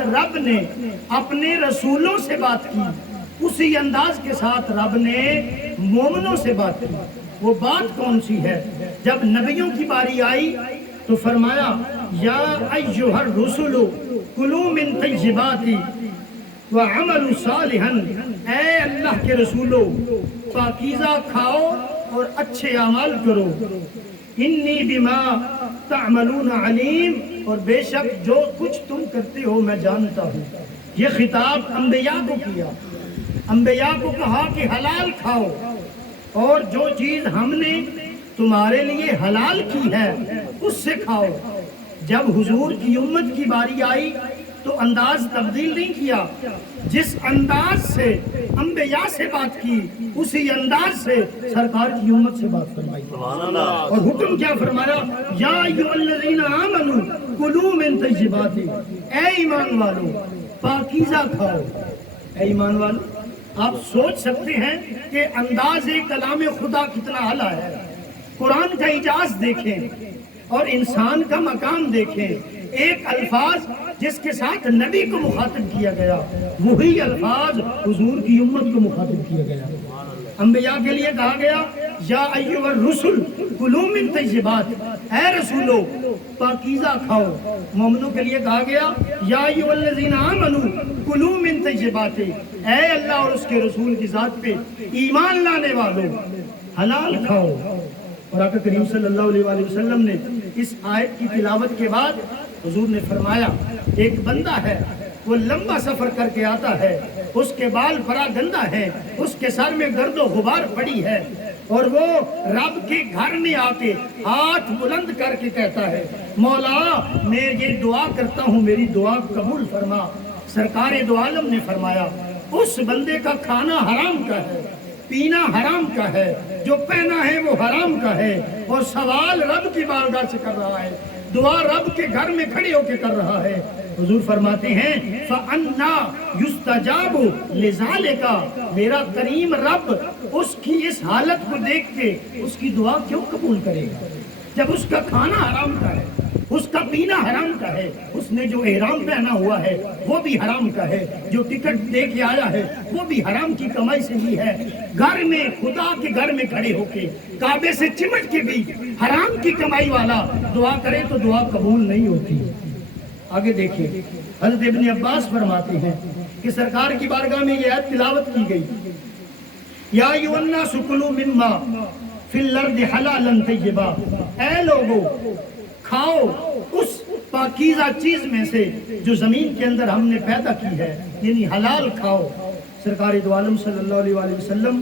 ساتھ رب نے اپنے رسولوں سے بات کی، اسی انداز کے ساتھ رب نے مومنوں سے بات کی۔ وہ بات کون سی ہے؟ جب نبیوں کی باری آئی تو فرمایا یا ایھا الرسل کلوا من طیبات وعملوا صالحا، اے اللہ کے رسولو پاکیزہ کھاؤ اور اچھے اعمال کرو، انی بما تعملون علیم، اور بے شک جو کچھ تم کرتے ہو میں جانتا ہوں۔ یہ خطاب انبیاء کو کیا، انبیاء کو کہا کہ حلال کھاؤ، اور جو چیز ہم نے تمہارے لیے حلال کی ہے اس سے کھاؤ۔ جب حضور کی امت کی باری آئی تو انداز تبدیل نہیں کیا، جس انداز سے انبیاء سے بات کی اسی انداز سے سرکار کی امت سے بات فرمائی، اور حکم کیا فرمایا؟ یا ایھا الذین آمنوا کلوا من طیبات، اے ایمان والو پاکیزہ کھاؤ۔ اے ایمان والو، آپ سوچ سکتے ہیں کہ انداز کلام خدا کتنا اعلیٰ ہے۔ قرآن کا اعجاز دیکھیں اور انسان کا مقام دیکھیں، ایک الفاظ جس کے ساتھ نبی کو مخاطب کیا گیا، وہی الفاظ حضور کی امت کو مخاطب کیا گیا۔ انبیاء کے لیے کہا گیا یا ایھا الرسل کلوا من طیبات، اے رسولو پاکیزہ کھاؤ۔ مومنوں کے لیے کہا گیا یا ایھا الذین آمنوا کلوا من طیبات، اے اللہ اور اس کے رسول کی ذات پہ ایمان لانے والوں حلال کھاؤ۔ اور آقا کریم صلی اللہ علیہ وآلہ وسلم نے اس آیت کی تلاوت کے بعد حضور نے فرمایا ایک بندہ ہے، وہ لمبا سفر کر کے آتا ہے، اس کے بال پرا گندہ ہے، اس کے سر میں گرد و غبار پڑی ہے، اور وہ رب کے گھر میں آ کے ہاتھ بلند کر کے کہتا ہے مولا میں یہ دعا کرتا ہوں میری دعا قبول فرما۔ سرکار دو عالم نے فرمایا اس بندے کا کھانا حرام کا ہے، پینا حرام کا ہے، جو پہنا ہے وہ حرام کا ہے، اور سوال رب کی بارگاہ سے کر رہا ہے، دعا رب کے گھر میں کھڑے ہو کے کر رہا ہے۔ حضور فرماتے ہیں فَأَنَّا يُسْتَجَابُ لِذَالِكَ، میرا کریم رب اس کی اس حالت کو دیکھ کے اس کی دعا کیوں قبول کرے گا؟ جب اس کا کھانا حرام کا ہے، اس کا پینا حرام کا ہے، اس نے جو احرام پہنا ہوا ہے وہ بھی حرام کا ہے، جو ٹکٹ دے کے آیا ہے وہ بھی حرام کی کمائی سے لی ہے، گھر میں خدا کے گھر میں کھڑے ہو کے کعبے سے چمٹ کے بھی حرام کی کمائی والا دعا کرے تو دعا قبول نہیں ہوتی۔ آگے دیکھیں، حضرت ابن عباس فرماتے ہیں کہ سرکار کی بارگاہ میں یہ آیت تلاوت کی گئی یا ایھا الناس کلوا مما فی الارض حلالا طیبا، اے لوگو کھاؤ اس پاکیزہ چیز میں سے جو زمین کے اندر ہم نے پیدا کی ہے، یعنی حلال کھاؤ۔ سرکار دو عالم صلی اللہ علیہ وآلہ وسلم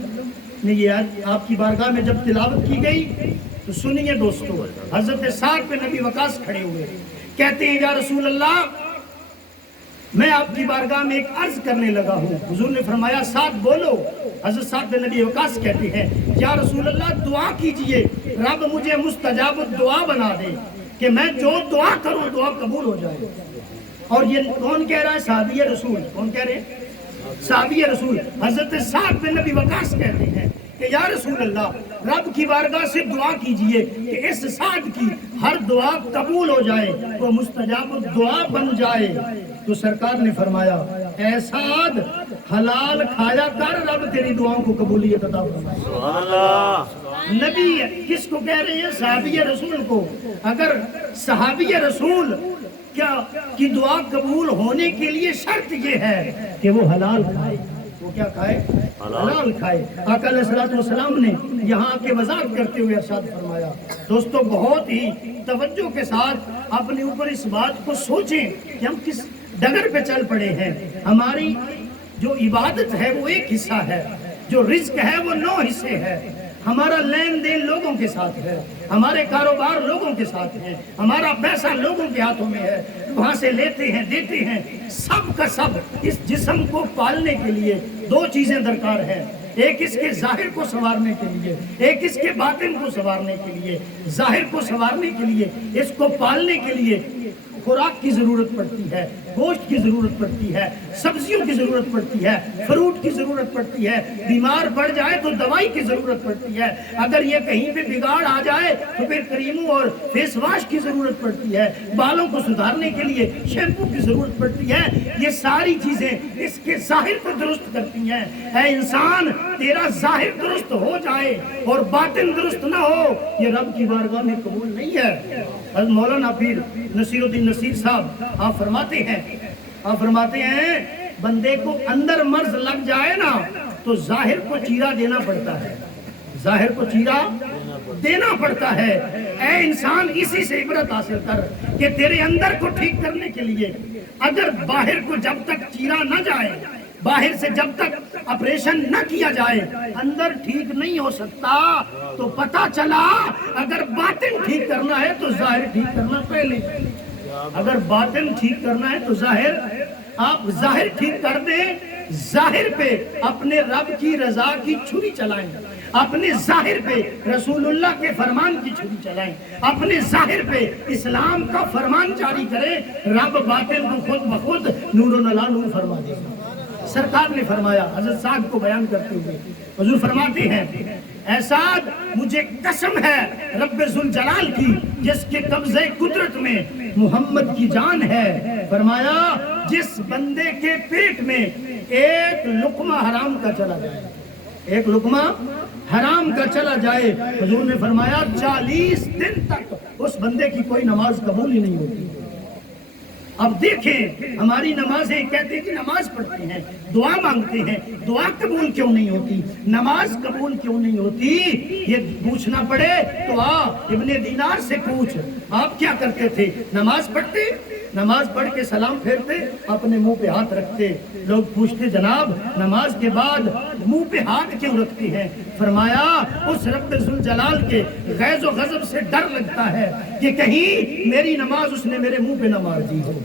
نے یہ آیت آپ کی بارگاہ میں جب تلاوت کی گئی تو سنیے دوستو، حضرت سعد بن ابی وقاص کھڑے ہوئے، کہتے ہیں یا رسول اللہ میں آپ کی بارگاہ میں ایک عرض کرنے لگا ہوں۔ حضور نے فرمایا سعد بولو۔ حضرت سعد بن ابی وقاص کہتے ہیں یا رسول اللہ دعا کیجئے، رب مجھے مستجاب الدعا بنا دے کہ میں جو دعا کروں دعا قبول ہو جائے۔ اور یہ کون کہہ رہا ہے؟ صحابی رسول۔ کون کہہ رہے ہیں؟ صحابی رسول حضرت سعد بن ابی وقاص کہتے ہیں کہ یا رسول اللہ رب کی بارگاہ سے دعا کیجئے کہ اس سعد کی ہر دعا قبول ہو جائے، وہ مستجاب الدعا بن جائے۔ تو سرکار نے فرمایا اے سعد حلال کھایا کر، رب تیری دعاؤں کو قبولیت عطا فرمائے۔ سبحان اللہ۔ نبی کس کو کہہ رہے ہیں؟ صحابی رسول کو۔ اگر صحابی رسول کیا کی دعا قبول ہونے کے لیے شرط یہ ہے کہ وہ حلال کھائے، وہ کیا کھائے؟ حلال کھائے۔ آقا علیہ الصلوۃ والسلام نے یہاں کے وضاحت کرتے ہوئے ارشاد فرمایا، دوستو بہت ہی توجہ کے ساتھ اپنے اوپر اس بات کو سوچیں کہ ہم کس ڈگر پہ چل پڑے ہیں۔ ہماری جو عبادت ہے وہ ایک حصہ ہے، جو رزق ہے وہ 9 حصے ہے، ہمارا لین دین لوگوں کے ساتھ ہے، ہمارے کاروبار لوگوں کے ساتھ ہے، ہمارا پیسہ لوگوں کے ہاتھوں میں ہے، وہاں سے لیتے ہیں دیتے ہیں، سب کا سب اس جسم کو پالنے کے لیے 2 چیزیں درکار ہیں، ایک اس کے ظاہر کو سنوارنے کے لیے، ایک اس کے باطن کو سنوارنے کے لیے۔ ظاہر کو سنوارنے کے لیے، اس کو پالنے کے لیے خوراک کی ضرورت پڑتی ہے، گوشت کی ضرورت پڑتی ہے، سبزیوں کی ضرورت پڑتی ہے، فروٹ کی ضرورت پڑتی ہے، بیمار پڑ جائے تو دوائی کی ضرورت پڑتی ہے، اگر یہ کہیں پہ بگاڑ آ جائے تو پھر کریموں اور فیس واش کی ضرورت پڑتی ہے، بالوں کو سدھارنے کے لیے شیمپو کی ضرورت پڑتی ہے۔ یہ ساری چیزیں اس کے ظاہر کو درست کرتی ہیں۔ اے انسان، تیرا ظاہر درست ہو جائے اور باطن درست نہ ہو، یہ رب کی بارگاہ میں قبول نہیں ہے۔ حضرت مولانا پیر نصیر الدین نصیر صاحب آپ فرماتے ہیں بندے کو اندر مرض لگ جائے نا تو ظاہر کو چیرا دینا پڑتا ہے، ظاہر کو چیرا دینا پڑتا ہے۔ اے انسان، اسی سے عبرت حاصل کر کہ تیرے اندر کو ٹھیک کرنے کے لیے اگر باہر کو جب تک چیرا نہ جائے، باہر سے جب تک آپریشن نہ کیا جائے، اندر ٹھیک نہیں ہو سکتا، تو پتہ چلا اگر باطن ٹھیک کرنا ہے تو ظاہر ٹھیک کرنا پہلے، اگر باطن ٹھیک کرنا ہے تو آپ ظاہر ٹھیک کر دیں، ظاہر پہ اپنے رب کی رضا کی چھری چلائیں، اپنے ظاہر پہ رسول اللہ کے فرمان کی چھری چلائیں، اپنے ظاہر پہ اسلام کا فرمان جاری کریں، رب باطن کو خود بخود نور و نلا نور فرما دے گا۔ سرکار نے فرمایا، حضرت سعد کو بیان کرتے ہوئے حضور فرماتے ہیں، اے سعد، مجھے قسم ہے رب ذوالجلال کی جس کے قبضے قدرت میں محمد کی جان ہے، فرمایا جس بندے کے پیٹ میں ایک لقمہ حرام کا چلا جائے، ایک لقمہ حرام کا چلا جائے، حضور نے فرمایا 40 دن تک اس بندے کی کوئی نماز قبول ہی نہیں ہوتی۔ اب دیکھیں ہماری نمازیں، کہتے ہیں کہ نماز پڑھتے ہیں، دعا مانگتے ہیں، دعا قبول کیوں نہیں ہوتی، نماز قبول کیوں نہیں ہوتی؟ یہ پوچھنا پڑے تو ابن دینار سے پوچھ، آپ کیا کرتے تھے؟ نماز پڑھتے، نماز پڑھ کے سلام پھیرتے، اپنے منہ پہ ہاتھ رکھتے، لوگ پوچھتے جناب نماز کے بعد منہ پہ ہاتھ کیوں رکھتے ہیں؟ فرمایا اس رب ذوالجلال کے غیظ و غضب سے ڈر لگتا ہے کہ کہیں میری نماز اس نے میرے منہ پہ نہ مار دی ہو۔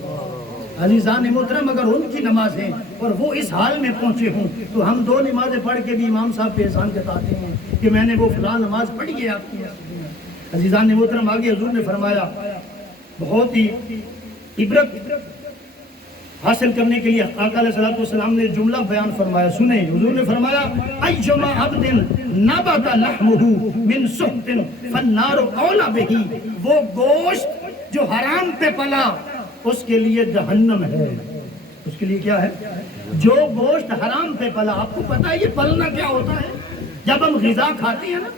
عزیزان محترم، اگر ان کی نماز ہے اور وہ اس حال میں پہنچے ہوں تو ہم 2 نمازیں پڑھ کے بھی امام صاحب پہ احسان جتاتے ہیں کہ میں نے وہ فلاں نماز پڑھی ہے آپ کی مسجد میں۔ عزیزان محترم، آگے حضور نے فرمایا، بہت ہی عبرت حاصل کرنے کے لیے آقا علیہ الصلوۃ والسلام نے جملہ بیان فرمایا، سنیں، حضور نے فرمایا ایما عبد نبت لحمہ من سحت فالنار اولی بہ، وہ گوشت جو حرام پہ پلا اس کے لیے جہنم ہے۔ اس کے لیے کیا ہے؟ جو گوشت حرام پہ پلا، آپ کو پتا ہے یہ پلنا کیا ہوتا ہے؟ جب ہم غذا کھاتے ہیں نا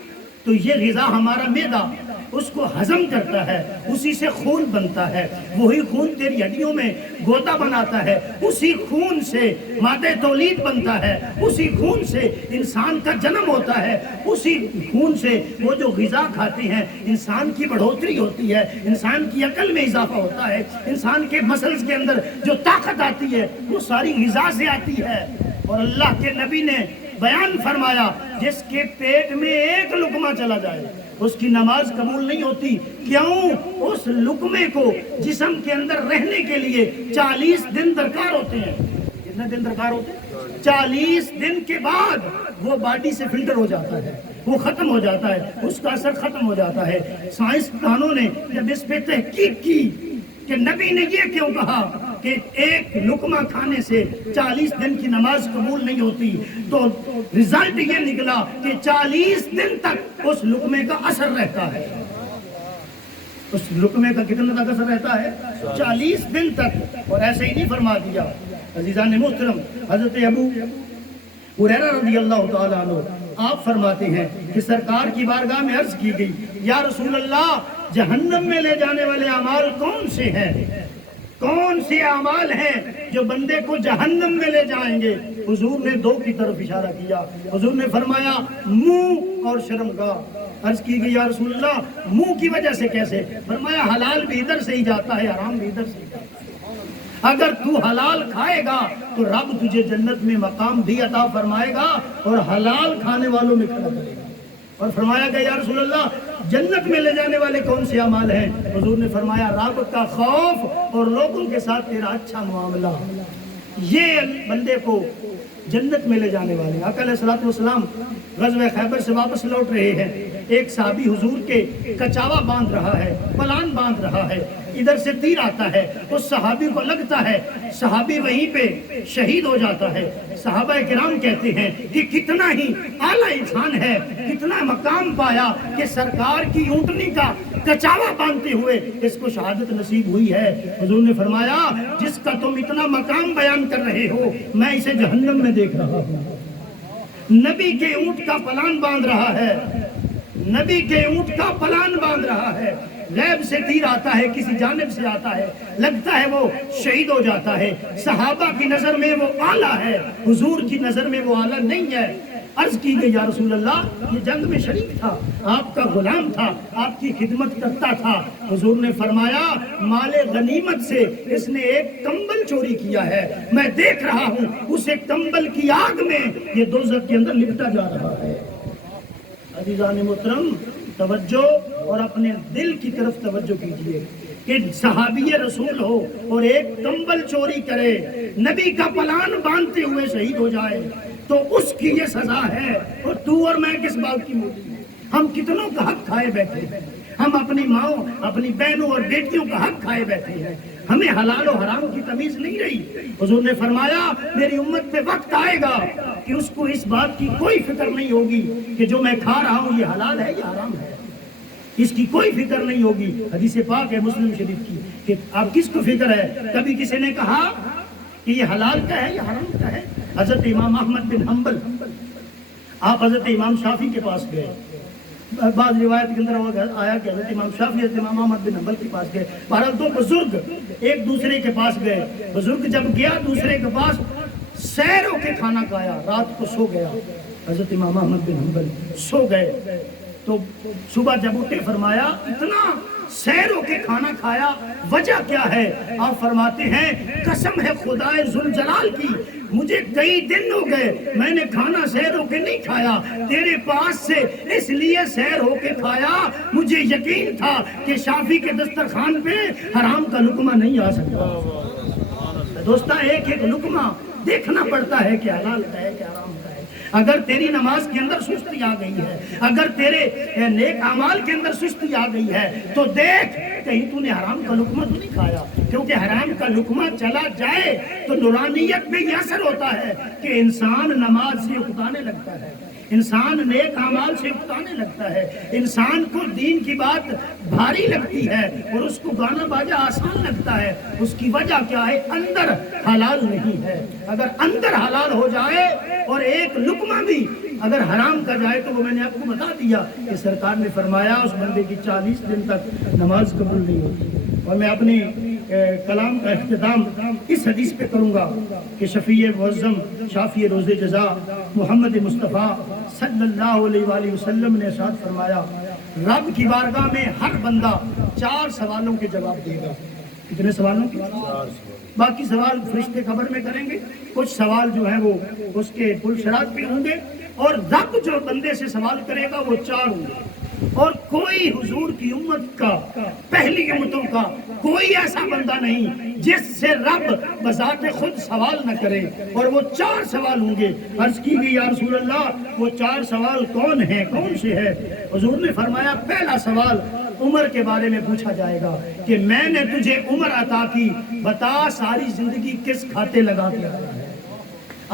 تو یہ غذا ہمارا معدہ اس کو ہضم کرتا ہے، اسی سے خون بنتا ہے، وہی خون تیری ہڈیوں میں گوتا بناتا ہے، اسی خون سے مادہ تولید بنتا ہے، اسی خون سے انسان کا جنم ہوتا ہے، اسی خون سے وہ جو غذا کھاتے ہیں انسان کی بڑھوتری ہوتی ہے، انسان کی عقل میں اضافہ ہوتا ہے، انسان کے مسلز کے اندر جو طاقت آتی ہے وہ ساری غذا سے آتی ہے۔ اور اللہ کے نبی نے بیان فرمایا جس کے پیٹ میں ایک لقمہ چلا جائے اس کی نماز قبول نہیں ہوتی۔ کیوں؟ اس لقمے کو جسم کے اندر رہنے کے لیے 40 دن درکار ہوتے ہیں۔ کتنے دن درکار ہوتے ہیں؟ 40 دن کے بعد وہ باڈی سے فلٹر ہو جاتا ہے، وہ ختم ہو جاتا ہے، اس کا اثر ختم ہو جاتا ہے۔ سائنسدانوں نے جب اس پہ تحقیق کی کہ نبی نے یہ کیوں کہا کہ ایک لقمہ کھانے سے 40 دن کی نماز قبول نہیں ہوتی، تو رزلٹ یہ نکلا کہ 40 دن تک اس لقمے کا اثر رہتا ہے۔ اس لقمے کا کتنا تک اثر رہتا ہے؟ 40 دن تک۔ اور ایسے ہی نہیں فرما دیا عزیزان محترم، حضرت ابو ہریرہ رضی اللہ تعالیٰ عنہ آپ فرماتے ہیں کہ سرکار کی بارگاہ میں عرض کی گئی، یا رسول اللہ جہنم میں لے جانے والے اعمال کون سے ہیں؟ کون سے اعمال ہیں جو بندے کو جہنم میں لے جائیں گے؟ حضور نے 2 کی طرف اشارہ کیا، حضور نے فرمایا منہ اور شرمگاہ۔ عرض کی گئی یا رسول اللہ منہ کی وجہ سے کیسے؟ فرمایا حلال بھی ادھر سے ہی جاتا ہے، حرام بھی ادھر سے ہی جاتا ہے۔ اگر تو حلال کھائے گا تو رب تجھے جنت میں مقام بھی عطا فرمائے گا اور حلال کھانے والوں میں کھڑا کرے گا۔ اور فرمایا کہ یا رسول اللہ جنت میں لے جانے والے کون سے اعمال ہیں؟ حضور نے فرمایا رب کا خوف اور لوگوں کے ساتھ تیرا اچھا معاملہ، یہ بندے کو جنت میں لے جانے والے۔ آقا علیہ الصلوۃ والسلام غزوہ خیبر سے واپس لوٹ رہے ہیں، ایک صحابی حضور کے کچاوا باندھ رہا ہے، پلان باندھ رہا ہے، ادھر سے تیر آتا ہے، اس صحابی کو لگتا ہے، صحابی وہیں پہ شہید ہو جاتا ہے۔ صحابہ کرام کہتے ہیں کہ کتنا ہی اعلیٰ انسان ہے، کتنا مقام پایا کہ سرکار کی اونٹنی کا کچاوا باندھتے ہوئے اس کو شہادت نصیب ہوئی ہے۔ حضور نے فرمایا جس کا تم اتنا مقام بیان کر رہے ہو میں اسے جہنم میں دیکھ رہا ہوں۔ نبی کے اونٹ کا پلان باندھ رہا ہے، نبی کے اونٹ کا پلان باندھ رہا ہے، غیب سے تیر آتا ہے، کسی جانب سے آتا ہے، لگتا ہے وہ شہید ہو جاتا ہے۔ صحابہ کی نظر میں وہ اعلیٰ ہے، حضور کی نظر میں وہ اعلیٰ نہیں ہے۔ عرض کی گئی یا رسول اللہ یہ جنگ میں شریک تھا، آپ کا غلام تھا، آپ کی خدمت کرتا تھا۔ حضور نے فرمایا مال غنیمت سے اس نے ایک کمبل چوری کیا ہے، میں دیکھ رہا ہوں اسے کمبل کی آگ میں یہ دوزخ کے اندر لپٹا جا رہا ہے۔ عزیزان محترم توجہ اور اپنے دل کی طرف توجہ کیجئے کہ صحابی رسول ہو اور ایک کمبل چوری کرے، نبی کا پلان باندھتے ہوئے شہید ہو جائے تو اس کی یہ سزا ہے، اور تو اور میں کس بات کی مولی ہیں؟ ہم کتنوں کا حق کھائے بیٹھے ہیں، ہم اپنی ماؤں اپنی بہنوں اور بیٹیوں کا حق کھائے بیٹھے ہیں، ہمیں حلال و حرام کی تمیز نہیں رہی۔ حضور نے فرمایا میری امت پہ وقت آئے گا کہ اس کو اس بات کی کوئی فکر نہیں ہوگی کہ جو میں کھا رہا ہوں یہ حلال ہے یا حرام ہے، اس کی کوئی فکر نہیں ہوگی۔ حدیث پاک ہے مسلم شریف کی کہ آپ کس کو فکر ہے؟ کبھی کسی نے کہا کہ یہ حلال کا ہے یا حرام کا ہے؟ حضرت امام احمد بن حنبل آپ حضرت امام شافعی کے پاس گئے، بعض روایت کے اندر آیا کہ حضرت امام شافعی حضرت امام احمد بن حنبل کے پاس گئے، بہرحال دو بزرگ ایک دوسرے کے پاس گئے۔ بزرگ جب گیا دوسرے کے پاس سیر ہو کے کھانا کھایا، رات کو سو گیا، حضرت امام احمد بن حنبل سو گئے تو صبح جب اٹھے فرمایا اتنا سیر ہو کے کھانا کھایا، وجہ کیا ہے؟ آپ فرماتے ہیں قسم ہے خدائے ذوالجلال کی مجھے کئی دن ہو گئے میں نے کھانا سیر ہو کے نہیں کھایا، تیرے پاس سے اس لیے سیر ہو کے کھایا، مجھے یقین تھا کہ شافعی کے دسترخوان پہ حرام کا لقمہ نہیں آ سکتا۔ دوستہ ایک ایک لقمہ دیکھنا پڑتا ہے کہ حلال کا ہے کہ حرام کا ہے۔ اگر تیری نماز کے اندر سستی آ گئی ہے، اگر تیرے نیک اعمال کے اندر سستی آ گئی ہے تو دیکھ کہیں تو نے حرام کا لقمہ تو نہیں کھایا، کیونکہ حرام کا لقمہ چلا جائے تو نورانیت پہ یہ اثر ہوتا ہے کہ انسان نماز سے اکتانے لگتا ہے، انسان نیک اعمال سے اکتانے لگتا ہے، انسان کو دین کی بات بھاری لگتی ہے اور اس کو گانا باجا آسان لگتا ہے۔ اس کی وجہ کیا ہے؟ اندر حلال نہیں ہے۔ اگر اندر حلال ہو جائے اور ایک لقمہ بھی اگر حرام کا جائے تو وہ میں نے آپ کو بتا دیا کہ سرکار نے فرمایا اس بندے کی 40 دن تک نماز قبول نہیں ہوتی۔ اور میں اپنی کلام کا اختتام اس حدیث پہ کروں گا کہ شفیع معظم شافی روز جزا محمد مصطفیٰ صلی اللہ علیہ وآلہ وسلم نے ارشاد فرمایا رب کی بارگاہ میں ہر بندہ 4 سوالوں کے جواب دے گا۔ کتنے سوالوں کے؟ 4 سوال۔ باقی سوال فرشتے قبر میں کریں گے، کچھ سوال جو ہیں وہ اس کے پلشرات پہ ہوں گے، اور رب جو بندے سے سوال کرے گا وہ 4 ہوں گے۔ اور کوئی حضور کی امت کا پہلی امتوں کا کوئی ایسا بندہ نہیں جس سے رب بذات خود سوال نہ کرے، اور وہ 4 سوال ہوں گے۔ عرض کی گئی یا رسول اللہ وہ 4 سوال کون ہیں، کون سے ہے؟ حضور نے فرمایا پہلا سوال عمر کے بارے میں پوچھا جائے گا کہ میں نے تجھے عمر عطا کی، بتا ساری زندگی کس کھاتے لگا کے آیا ہے؟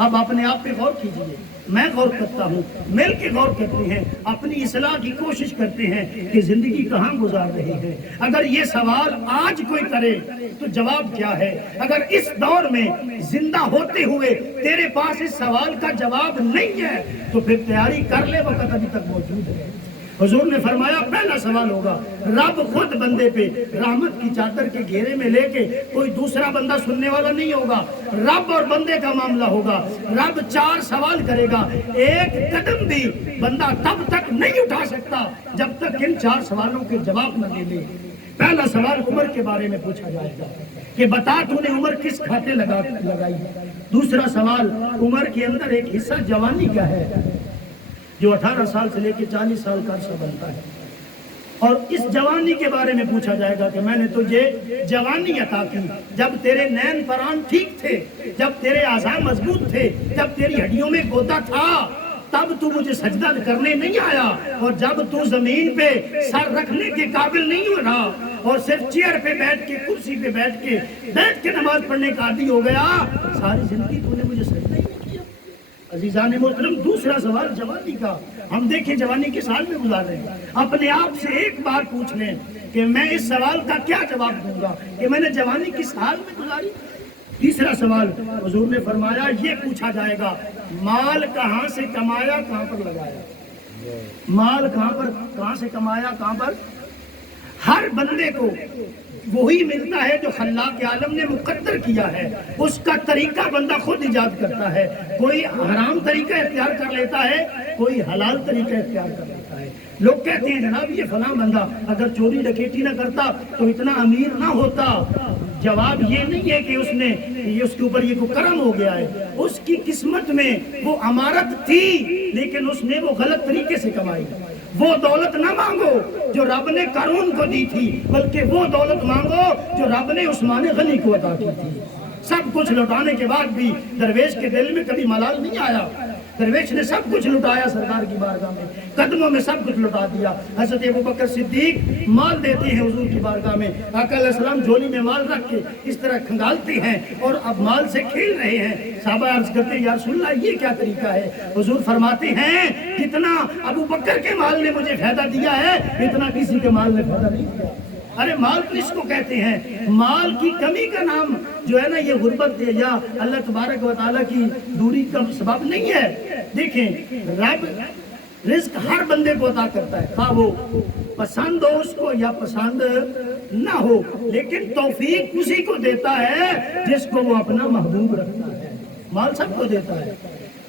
اب اپنے آپ پہ غور کیجئے، میں غور کرتا ہوں، مل کے غور کرتے ہیں، اپنی اصلاح کی کوشش کرتے ہیں کہ زندگی کہاں گزار رہے ہیں۔ اگر یہ سوال آج کوئی کرے تو جواب کیا ہے؟ اگر اس دور میں زندہ ہوتے ہوئے تیرے پاس اس سوال کا جواب نہیں ہے تو پھر تیاری کر لے، وقت ابھی تک موجود ہے۔ حضور نے فرمایا پہلا سوال ہوگا، رب خود بندے پہ رحمت کی چادر کے گھیرے میں لے کے، کوئی دوسرا بندہ سننے والا نہیں ہوگا، رب اور بندے کا معاملہ ہوگا۔ رب 4 سوال کرے گا، ایک قدم بھی بندہ تب تک نہیں اٹھا سکتا جب تک ان 4 سوالوں کے جواب نہ دے لے۔ پہلا سوال عمر کے بارے میں پوچھا جائے گا کہ بتا تو نے عمر کس کھاتے لگائی۔ دوسرا سوال عمر کے اندر ایک حصہ جوانی کا ہے جو 18 سال سے لے کے 40 سال کا عرصہ بنتا ہے، اور اس جوانی کے بارے میں پوچھا جائے گا کہ میں نے تجھے جوانی عطا کی جب تیرے نین پران ٹھیک تھے، جب تیرے اعضاء مضبوط تھے، جب تیری ہڈیوں میں گودا تھا، تب تو مجھے سجدہ کرنے نہیں آیا، اور جب تو زمین پہ سر رکھنے کے قابل نہیں ہو رہا اور صرف چیئر پہ بیٹھ کے، کرسی پہ بیٹھ کے نماز پڑھنے کا عادی ہو گیا، ساری زندگی تو نے مجھے سجدہ ہی نہیں کیا۔ عزیزان محترم، دوسرا سوال جوانی کا۔ ہم دیکھیں جوانی کے سال میں گزار رہے ہیں، اپنے آپ سے ایک بار پوچھ لیں کہ میں اس سوال کا کیا جواب دوں گا کہ میں نے جوانی کس حال میں گزاری۔ تیسرا سوال حضور نے فرمایا، یہ پوچھا جائے گا مال کہاں سے کمایا، کہاں پر لگایا؟ مال کہاں سے کمایا، کہاں پر؟ ہر بندے کو وہی ملتا ہے جو خلاق عالم نے مقدر کیا ہے، اس کا طریقہ بندہ خود ایجاد کرتا ہے۔ کوئی حرام طریقہ اختیار کر لیتا ہے، کوئی حلال طریقہ اختیار کر لیتا ہے۔ لوگ کہتے ہیں جناب یہ فلاں بندہ اگر چوری ڈکیٹی نہ کرتا تو اتنا امیر نہ ہوتا۔ جواب یہ نہیں ہے کہ اس کے اوپر یہ کوئی کرم ہو گیا ہے، اس کی قسمت میں وہ امارت تھی، لیکن اس نے وہ غلط طریقے سے کمائی۔ وہ دولت نہ مانگو جو رب نے قارون کو دی تھی، بلکہ وہ دولت مانگو جو رب نے عثمان غنی کو عطا کی تھی۔ سب کچھ لوٹانے کے بعد بھی درویش کے دل میں کبھی ملال نہیں آیا۔ درویش نے سب کچھ لٹایا سرکار کی بارگاہ میں، قدموں میں سب کچھ لٹا دیا۔ حضرت ابوبکر صدیق مال دیتے ہیں حضور کی بارگاہ میں، آقا علیہ السلام جھولی میں مال رکھ کے اس طرح کھنگالتے ہیں اور اب مال سے کھیل رہے ہیں۔ صحابہ عرض کرتے ہیں یا رسول اللہ یہ کیا طریقہ ہے؟ حضور فرماتے ہیں جتنا ابوبکر کے مال نے مجھے فائدہ دیا ہے اتنا کسی کے مال نے فائدہ نہیں دیا۔ ارے مال تو اس کو کہتے ہیں، مال کی کمی کا نام جو ہے نا یہ غربت یا اللہ تبارک و تعالیٰ کی دوری کا سبب نہیں ہے۔ دیکھیں رب رزق ہر بندے کو عطا کرتا ہے، خواہ وہ پسند ہو اس کو یا پسند نہ ہو، لیکن توفیق اسی کو دیتا ہے جس کو وہ اپنا محبوب رکھتا ہے۔ مال سب کو دیتا ہے،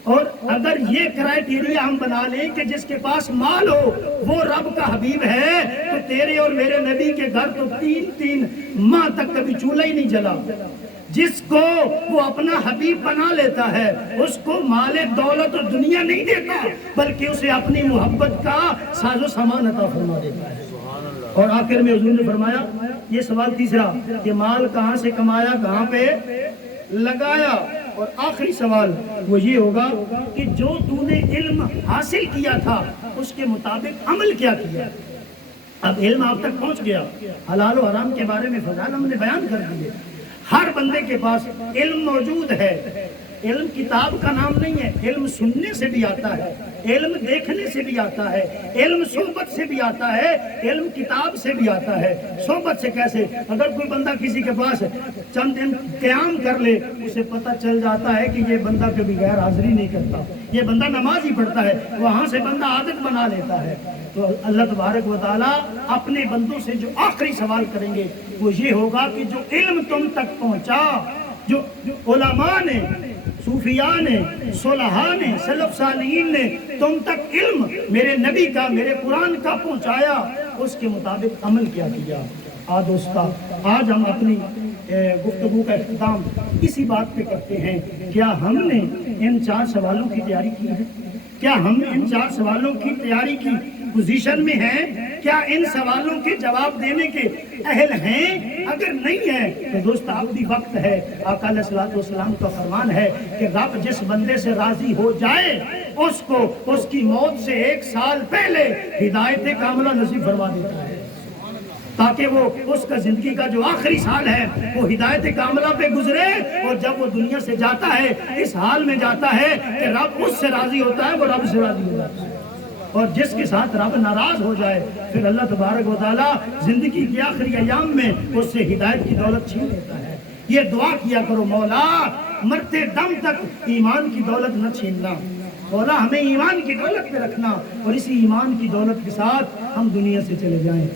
اور اگر یہ کرائیٹیریا ہم بنا لیں کہ جس کے پاس مال ہو وہ رب کا حبیب ہے، تو تیرے اور میرے نبی کے گھر تو 3 ماہ تک کبھی چولہا ہی نہیں جلا۔ جس کو وہ اپنا حبیب بنا لیتا ہے اس کو مال دولت اور دنیا نہیں دیتا، بلکہ اسے اپنی محبت کا ساز و سامان عطا فرما دیتا ہے۔ اور آخر میں حضور نے فرمایا یہ سوال تیسرا کہ مال کہاں سے کمایا، کہاں پہ لگایا، اور آخری سوال وہ یہ ہوگا کہ جو تو نے علم حاصل کیا تھا اس کے مطابق عمل کیا کیا۔ اب علم آپ تک پہنچ گیا، حلال و حرام کے بارے میں فضائل ہم نے بیان کر دیے، ہر بندے کے پاس علم موجود ہے۔ علم کتاب کا نام نہیں ہے، علم سننے سے بھی آتا ہے، علم دیکھنے سے بھی آتا ہے، علم صحبت سے بھی آتا ہے، علم کتاب سے بھی آتا ہے۔ صحبت سے کیسے؟ اگر کوئی بندہ کسی کے پاس چند دن قیام کر لے اسے پتہ چل جاتا ہے کہ یہ بندہ کبھی غیر حاضری نہیں کرتا، یہ بندہ نماز ہی پڑھتا ہے، وہاں سے بندہ عادت بنا لیتا ہے۔ تو اللہ تبارک و تعالیٰ اپنے بندوں سے جو آخری سوال کریں گے وہ یہ ہوگا کہ جو علم تم تک پہنچا، جو علماء نے، صوفیاء نے، صلحاء نے، سلف صالحین نے تم تک علم میرے نبی کا، میرے قرآن کا پہنچایا، اس کے مطابق عمل کیا کیا۔ دوستہ آج ہم اپنی گفتگو کا اختتام اسی بات پہ کرتے ہیں، کیا ہم نے ان 4 سوالوں کی تیاری کی ہے؟ کیا ہم ان 4 سوالوں کی تیاری کی پوزیشن میں ہیں؟ کیا ان سوالوں کے جواب دینے کے اہل ہیں؟ اگر نہیں ہے تو دوست اب بھی وقت ہے۔ آقا علیہ الصلوۃ والسلام کا فرمان ہے کہ رب جس بندے سے راضی ہو جائے اس کو اس کی موت سے 1 سال پہلے ہدایت کاملہ نصیب فرما دیتا ہے، تاکہ وہ اس کا زندگی کا جو آخری سال ہے وہ ہدایت کاملہ پہ گزرے، اور جب وہ دنیا سے جاتا ہے اس حال میں جاتا ہے کہ رب اس سے راضی ہوتا ہے، وہ رب سے راضی ہو جاتا ہے۔ اور جس کے ساتھ رب ناراض ہو جائے پھر اللہ تبارک و تعالیٰ زندگی کے آخری ایام میں اس سے ہدایت کی دولت چھین لیتا ہے۔ یہ دعا کیا کرو، مولا مرتے دم تک ایمان کی دولت نہ چھیننا، مولا ہمیں ایمان کی دولت پہ رکھنا، اور اسی ایمان کی دولت کے ساتھ ہم دنیا سے چلے جائیں۔